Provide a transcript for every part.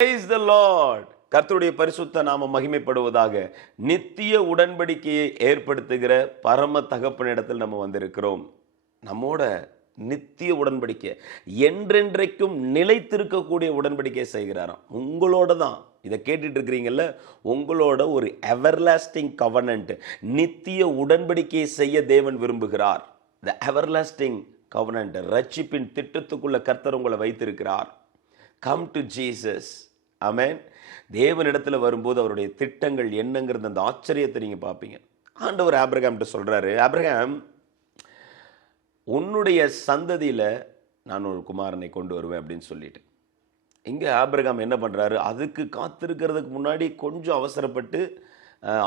Praise the Lord. கர்த்தருடைய பரிசுத்த நாமம் மகிமைப்படுவதாக. நித்திய உடன்படிக்கையை ஏற்படுத்துகிற பரம தகப்பனிடத்தில் நம்ம வந்திருக்கிறோம். நம்மோட நித்திய உடன்படிக்கை, என்றென்றைக்கும் நிலைத்திருக்கக்கூடிய உடன்படிக்கை செய்கிறாராம். உங்களோட தான் இதை கேட்டுட்டு இருக்கிறீங்கல்ல, உங்களோட ஒரு எவர்லாஸ்டிங் கவனன்ட், நித்திய உடன்படிக்கையை செய்ய தேவன் விரும்புகிறார். த எவர்லாஸ்டிங் கவனன்ட், ரட்சிப்பின் திட்டத்துக்குள்ள கர்த்தர் உங்களை வைத்திருக்கிறார். Come to Jesus. ஆமென். தேவனிடத்தில் வரும்போது அவருடைய திட்டங்கள் என்னங்கிறது அந்த ஆச்சரியத்தை நீங்கள் பார்ப்பீங்க. ஆண்டவர் ஆபிரகாம்கிட்ட சொல்கிறாரு, ஆபிரகாம், உன்னுடைய சந்ததியில் நான் ஒரு குமாரனை கொண்டு வருவேன் அப்படின்னு சொல்லிட்டு. இங்கே ஆபிரகாம் என்ன பண்ணுறாரு, அதுக்கு காத்திருக்கிறதுக்கு முன்னாடி கொஞ்சம் அவசரப்பட்டு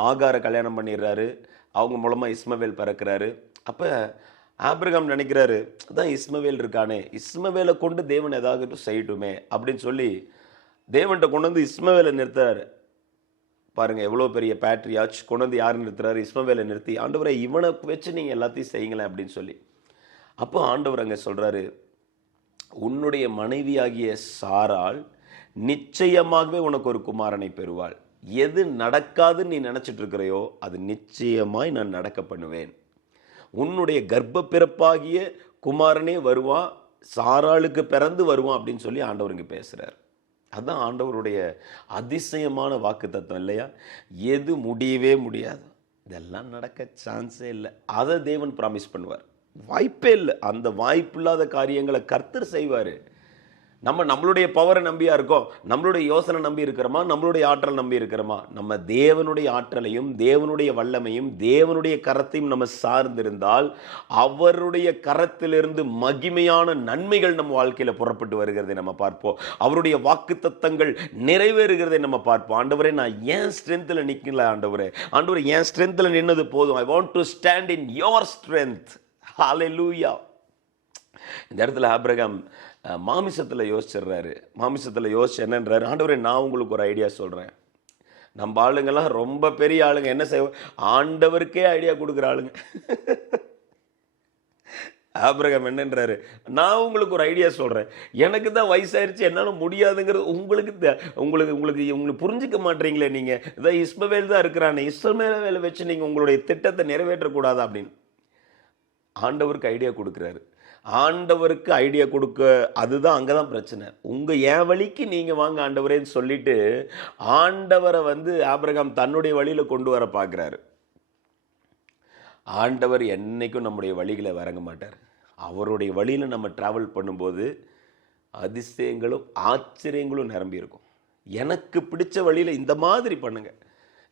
ஆகாரை கல்யாணம் பண்ணிடுறாரு. அவங்க மூலமாக இஸ்மவேல் பிறக்கிறாரு. அப்போ ஆபிரகாம் நினைக்கிறாரு, அதான் இஸ்மவேல் இருக்கானே, இஸ்மவேலை கொண்டு தேவன் ஏதாவது செய்யட்டுமே அப்படின்னு சொல்லி தேவன்கிட்ட கொண்டு வந்து இஸ்மவேலை நிறுத்துறாரு. பாருங்கள், எவ்வளோ பெரிய பேட்ரியாச் கொண்டு வந்து யார் நிறுத்துறாரு? இஸ்மவேலை நிறுத்தி, ஆண்டவரை இவனை வச்சு நீங்கள் எல்லாத்தையும் செய்யுங்களேன் அப்படின்னு சொல்லி. அப்போ ஆண்டவர் அங்கே சொல்கிறாரு, உன்னுடைய மனைவியாகிய சாராள் நிச்சயமாகவே உனக்கு ஒரு குமாரனை பெறுவாள். எது நடக்காதுன்னு நீ நினச்சிட்டு இருக்கிறையோ அது நிச்சயமாய் நான் நடக்க பண்ணுவேன். உன்னுடைய கர்ப்ப பிறப்பாகிய குமாரனே வருவான், சாராளுக்கு பிறந்து வருவான் அப்படின்னு சொல்லி ஆண்டவர் இங்கே பேசுகிறார். அதுதான் ஆண்டவருடைய அதிசயமான வாக்கு தத்துவம் இல்லையா? எது முடியவே முடியாது, இதெல்லாம் நடக்க சான்ஸே இல்லை, அதை தேவன் ப்ராமிஸ் பண்ணுவார். வாய்ப்பே இல்லை. அந்த வாய்ப்பு இல்லாத காரியங்களை கர்த்தர் செய்வார். நம்மளுடைய பவரை நம்பியா இருக்கோம், நம்மளுடைய யோசனை நம்பி இருக்கிறோமா, நம்மளுடைய ஆற்றல் நம்பி இருக்கிறோமா? நம்ம தேவனுடைய ஆற்றலையும் தேவனுடைய வல்லமையும் தேவனுடைய கரத்தையும் நம்ம சார்ந்திருந்தால் அவருடைய கரத்திலிருந்து மகிமையான நன்மைகள் நம்ம வாழ்க்கையில் புறப்பட்டு வருகிறதை நம்ம பார்ப்போம். அவருடைய வாக்குத்தத்தங்கள் நிறைவேறுகிறதை நம்ம பார்ப்போம். ஆண்டவரே, நான் ஏன் ஸ்ட்ரென்த்தில் நிற்கல ஆண்டவரே, ஆண்டவரே என் ஸ்ட்ரென்த்தில் நின்னது போதும், I want to stand in your strength. Hallelujah. இந்த இடத்துல ஆபிரகாம் மாமிசத்தில் யோசிச்சிடுறாரு. மாமிசத்தில் யோசிச்சு என்னன்றாரு, ஆண்டவரே நான் உங்களுக்கு ஒரு ஐடியா சொல்கிறேன். நம்ம ஆளுங்கெல்லாம் ரொம்ப பெரிய ஆளுங்க, என்ன செய்வோம், ஆண்டவருக்கே ஐடியா கொடுக்குற ஆளுங்க. ஆபிரகாம் என்னன்றாரு, நான் உங்களுக்கு ஒரு ஐடியா சொல்கிறேன், எனக்கு தான் வயசாயிருச்சு, என்னால் முடியாதுங்கிறது உங்களுக்கு புரிஞ்சிக்க மாட்டீங்களே, நீங்கள் இதான் இஸ்மவேல் தான் இருக்கிறானே, இஸ்மவேலை வச்சு நீங்கள் உங்களுடைய திட்டத்தை நிறைவேற்றக்கூடாதா அப்படின்னு ஆண்டவருக்கு ஐடியா கொடுக்குறாரு. ஆண்டவருக்கு ஐடியா கொடுக்க, அதுதான் அங்கே தான் பிரச்சனை. என் வழிக்கு நீங்கள் வாங்க ஆண்டவரேன்னு சொல்லிட்டு ஆண்டவரை ஆபிரகாம் தன்னுடைய வழியில் கொண்டு வர பார்க்குறாரு. ஆண்டவர் என்னைக்கும் நம்முடைய வழிகளை வரங்க மாட்டார். அவருடைய வழியில் நம்ம ட்ராவல் பண்ணும்போது அதிசயங்களும் ஆச்சரியங்களும் நிரம்பி இருக்கும். எனக்கு பிடிச்ச வழியில் இந்த மாதிரி பண்ணுங்க.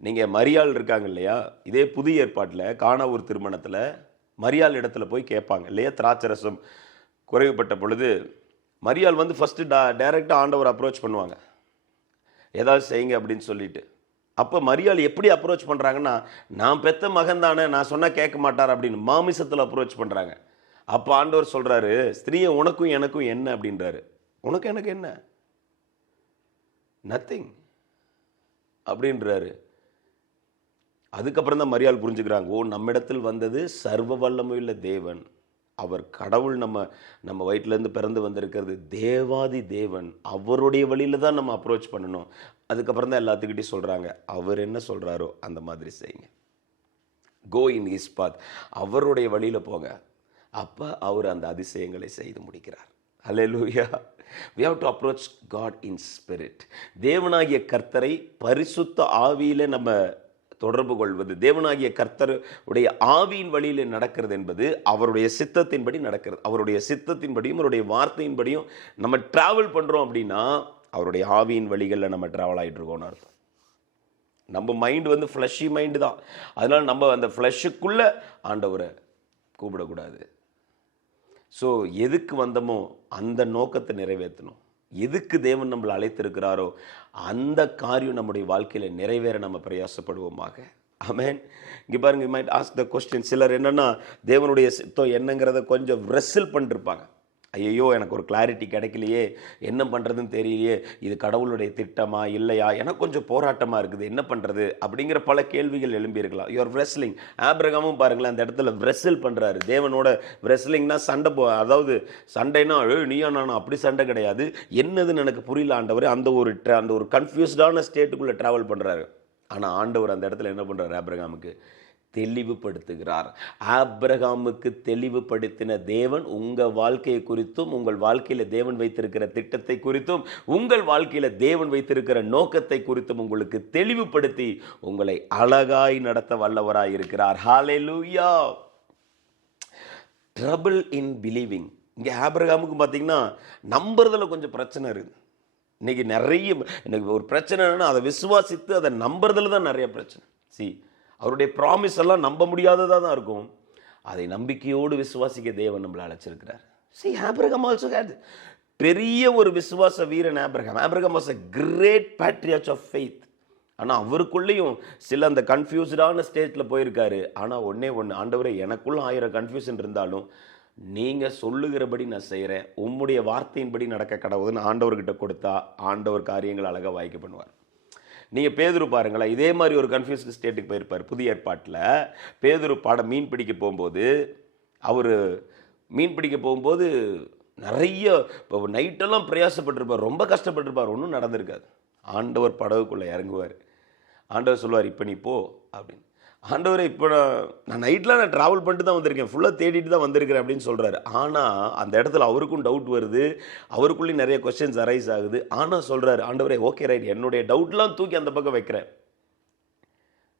நீங்கள் மரியாள் இருக்காங்க இல்லையா, இதே புதிய ஏற்பாட்டில் கானாவூர் திருமணத்தில் மரியாள் இடத்துல போய் கேட்பாங்க இல்லையா, திராட்சரசம் குறைவுபட்ட பொழுது மரியாள் ஃபஸ்ட்டு டைரெக்டாக ஆண்டவர் அப்ரோச் பண்ணுவாங்க, ஏதாவது செய்யுங்க அப்படின்னு சொல்லிட்டு. அப்போ மரியாள் எப்படி அப்ரோச் பண்ணுறாங்கன்னா, நான் பெத்த மகன் தானே, நான் சொன்னால் கேட்க மாட்டார் அப்படின்னு மாமிசத்தில் அப்ரோச் பண்ணுறாங்க. அப்போ ஆண்டவர் சொல்கிறாரு, ஸ்திரீயை உனக்கும் எனக்கும் என்ன அப்படின்றாரு. உனக்கு எனக்கு என்ன, நத்திங் அப்படின்றாரு. அதுக்கப்புறம் தான் மரியாள் புரிஞ்சுக்கிறாங்க, ஓ நம்மிடத்தில் வந்தது சர்வ வல்லமையுள்ள தேவன், அவர் கடவுள், நம்ம வயிற்றுலேருந்து பிறந்து வந்திருக்கிறது தேவாதி தேவன், அவருடைய வழியில் தான் நம்ம அப்ரோச் பண்ணணும். அதுக்கப்புறம் தான் எல்லாத்துக்கிட்டையும் சொல்கிறாங்க, அவர் என்ன சொல்கிறாரோ அந்த மாதிரி செய்யுங்க, கோ இன் ஹிஸ் பாத், அவருடைய வழியில் போங்க. அப்போ அவர் அந்த அதிசயங்களை செய்து முடிக்கிறார். ஹல்லேலூயா. we have to approach God in spirit. தேவனாகிய கர்த்தரை பரிசுத்த ஆவியிலே நம்ம தொடர்பு கொள்வது, தேவனாகிய கர்த்தருடைய ஆவியின் வழியில் நடக்கிறது என்பது அவருடைய சித்தத்தின்படி நடக்கிறது. அவருடைய சித்தத்தின்படியும் அவருடைய வார்த்தையின்படியும் நம்ம ட்ராவல் பண்ணுறோம் அப்படின்னா அவருடைய ஆவியின் வழிகளில் நம்ம ட்ராவல் ஆகிட்டு இருக்கோம்னு அர்த்தம். நம்ம மைண்டு ஃப்ளஷி மைண்டு தான், அதனால் நம்ம அந்த ஃப்ளஷுக்குள்ளே ஆண்டவரை கூப்பிடக்கூடாது. ஸோ எதுக்கு வந்தோமோ அந்த நோக்கத்தை நிறைவேற்றணும். எதுக்கு தேவன் நம்மளை அழைத்திருக்கிறாரோ அந்த காரியம் நம்முடைய வாழ்க்கையில் நிறைவேற நம்ம பிரயாசப்படுவோமாக. ஆமென். இங்கே பாருங்க, you might ask the question, சிலர் என்னென்னா தேவனுடைய சித்தம் என்னங்கிறத கொஞ்சம் ரெசில் பண்ணிருப்பாங்க. ஐயையோ எனக்கு ஒரு கிளாரிட்டி கிடைக்கலையே, என்ன பண்ணுறதுன்னு தெரியலையே, இது கடவுளுடைய திட்டமா இல்லையா, எனக்கு கொஞ்சம் போராட்டமாக இருக்குது, என்ன பண்ணுறது அப்படிங்கிற பல கேள்விகள் எழும்பியிருக்கலாம். Your wrestling. ஆபிரகாமும் பாருங்களேன், அந்த இடத்துல ரெஸ்ல் பண்ணுறாரு தேவனோட. ரெஸ்லிங்னா சண்டை அதாவது சண்டைனா நீயா நானா அப்படி சண்டை கிடையாது, என்னதுன்னு எனக்கு புரியல ஆண்டவர், அந்த ஒரு கன்ஃபியூஸ்டான ஸ்டேட்டுக்குள்ளே ட்ராவல் பண்ணுறாரு. ஆனால் ஆண்டவர் அந்த இடத்துல என்ன பண்ணுறாரு, ஆபிரகாமுக்கு தெளிவுபடுத்துகிறார். ஆபிரகாமுக்கு தெளிவுபடுத்தின தேவன் உங்கள் வாழ்க்கையை குறித்தும், உங்கள் வாழ்க்கையில் தேவன் வைத்திருக்கிற திட்டத்தை குறித்தும், உங்கள் வாழ்க்கையில் தேவன் வைத்திருக்கிற நோக்கத்தை குறித்தும் உங்களுக்கு தெளிவுபடுத்தி உங்களை அழகாய் நடத்த வல்லவராய் இருக்கிறார். ஹல்லேலூயா. Trouble in believing. இங்கே ஆபிரகாமுக்கு பார்த்தீங்கன்னா நம்புறதுல கொஞ்சம் பிரச்சனை இருக்குது. இன்னைக்கு நிறைய எனக்கு ஒரு பிரச்சனை என்னன்னா, அதை விசுவாசித்து அதை நம்புறதுல தான் நிறைய பிரச்சனை. அவருடைய ப்ராமிஸ் எல்லாம் நம்ப முடியாததாக தான் இருக்கும். அதை நம்பிக்கையோடு விசுவாசிக்க தேவன் நம்மளை அழைச்சிருக்கிறார். ஆபிரகாம் ஆல்சோ ஹேட் பெரிய ஒரு விசுவாச வீரன் Abraham. Abraham was a great patriarch of faith. ஆனால் அவருக்குள்ளேயும் சில அந்த கன்ஃபியூஸ்டான ஸ்டேஜில் போயிருக்காரு. ஆனால் ஒன்றே ஒன்று, ஆண்டவரே எனக்குள்ள 1000 கன்ஃபியூஷன் இருந்தாலும் நீங்கள் சொல்லுகிறபடி நான் செய்கிறேன், உம்முடைய வார்த்தையின்படி நடக்க கடவுதுன்னு ஆண்டவர்கிட்ட கொடுத்தா ஆண்டவர் காரியங்கள் அழகாக வாய்க்க பண்ணுவார். நீங்கள் பேதுரு பாருங்களேன், இதே மாதிரி ஒரு கன்ஃபியூஸ்டு ஸ்டேட்டுக்கு போயிருப்பார். புதிய ஏற்பாட்டில் பேதுரு மீன் பிடிக்க போகும்போது, அவர் மீன் பிடிக்க போகும்போது நிறைய இப்போ நைட்டெல்லாம் பிரயாசப்பட்டிருப்பார், ரொம்ப கஷ்டப்பட்டிருப்பார், ஒன்றும் நடந்திருக்காது. ஆண்டவர் படகுக்குள்ளே இறங்குவார். ஆண்டவர் சொல்லுவார், இப்போ நீ போ அப்படின்னு. ஆண்டவரே இப்போ நான் நைட்டில் நான் ட்ராவல் பண்ணிட்டு தான் வந்திருக்கேன், ஃபுல்லாக தேடிட்டு தான் வந்திருக்கிறேன் அப்படின்னு சொல்கிறாரு. ஆனால் அந்த இடத்துல அவருக்கும் டவுட் வருது, அவருக்குள்ளேயும் நிறைய கொஸ்டின்ஸ் அரைஸ் ஆகுது. ஆனால் சொல்கிறாரு, ஆண்டவரே ஓகே ரைட், என்னுடைய டவுட்லாம் தூக்கி அந்த பக்கம் வைக்கிறேன்,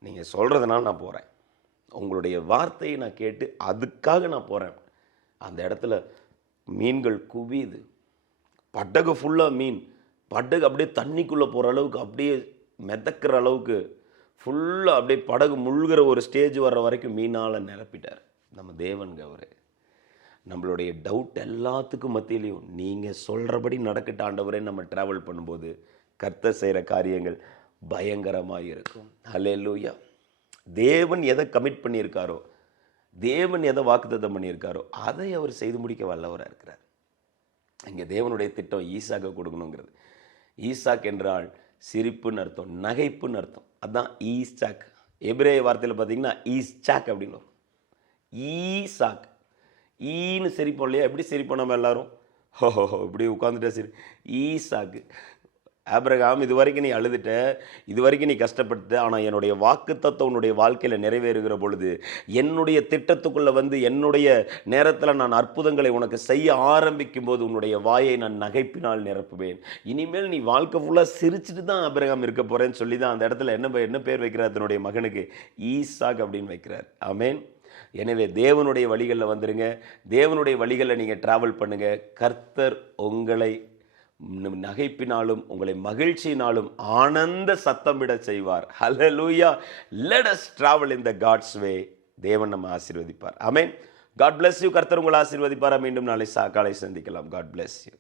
நீங்கள் சொல்கிறதுனால நான் போகிறேன், உங்களுடைய வார்த்தையை நான் கேட்டு அதுக்காக நான் போகிறேன். அந்த இடத்துல மீன்கள் குவியுது, படகு ஃபுல்லாக மீன், படகு அப்படியே தண்ணிக்குள்ளே போகிற அளவுக்கு, அப்படியே மிதக்கிற அளவுக்கு ஃபுல்லாக அப்படியே படகு முழுகிற ஒரு ஸ்டேஜ் வர்ற வரைக்கும் மீனால் நிரப்பிட்டார். நம்ம தேவனுங்க அவர். நம்மளுடைய டவுட் எல்லாத்துக்கும் மத்தியிலையும் நீங்கள் சொல்கிறபடி நடக்கட்ட ஆண்டவரே நம்ம ட்ராவல் பண்ணும்போது கர்த்தர் செய்கிற காரியங்கள் பயங்கரமாக இருக்கும். ஹல்லேலூயா. தேவன் எதை கமிட் பண்ணியிருக்காரோ, தேவன் எதை வாக்குத்தத்தம் பண்ணியிருக்காரோ அதை அவர் செய்து முடிக்க வல்லவராக இருக்கிறார். இங்கே தேவனுடைய திட்டம் ஈசாக்க கொடுக்கணுங்கிறது. ஈசாக் என்றால் சிரிப்புன்னு அர்த்தம், நகைப்புன்னு அர்த்தம். அதுதான் ஈசாக். எபிரேய வார்த்தையில் பார்த்தீங்கன்னா ஈஸ்சாக் அப்படின்னு. ஈசாக் ஈன்னு சிரிப்போம் இல்லையா, எப்படி சிரிப்போம் நம்ம எல்லாரும், ஹோஹோ இப்படி உட்காந்துட்டா சரி. ஈசாக்கு. ஆபிரகாம், இது வரைக்கும் நீ அழுதுட்ட, இது வரைக்கும் நீ கஷ்டப்பட்ட, ஆனால் என்னுடைய வாக்குத்தத்தம் உன்னுடைய வாழ்க்கையில் நிறைவேறுகிற பொழுது, என்னுடைய திட்டத்துக்குள்ளே வந்து என்னுடைய நேரத்தில் நான் அற்புதங்களை உனக்கு செய்ய ஆரம்பிக்கும் போது உன்னுடைய வாயை நான் நகைப்பினால் நிரப்புவேன். இனிமேல் நீ வாழ்க்கை ஃபுல்லாக சிரிச்சுட்டு தான் ஆபிரகாம் இருக்க போகிறேன்னு சொல்லி தான் அந்த இடத்துல என்ன பேர் வைக்கிறார் தன்னுடைய மகனுக்கு, ஈசாக் அப்படின்னு வைக்கிறார். ஆமேன். எனவே தேவனுடைய வழிகளில் வந்துருங்க, தேவனுடைய வழிகளில் நீங்கள் ட்ராவல் பண்ணுங்கள். கர்த்தர் உங்களை நகைப்பினாலும் உங்களை மகிழ்ச்சியினாலும் ஆனந்த சத்தமிட செய்வார். Hallelujah. Let us travel in the God's way. தேவன் நம்ம ஆசீர்வதிப்பார். ஆமென். God bless you. கர்த்தர் உங்களை ஆசீர்வதிப்பார். மீண்டும் நாளை காலை சந்திக்கலாம். God bless you.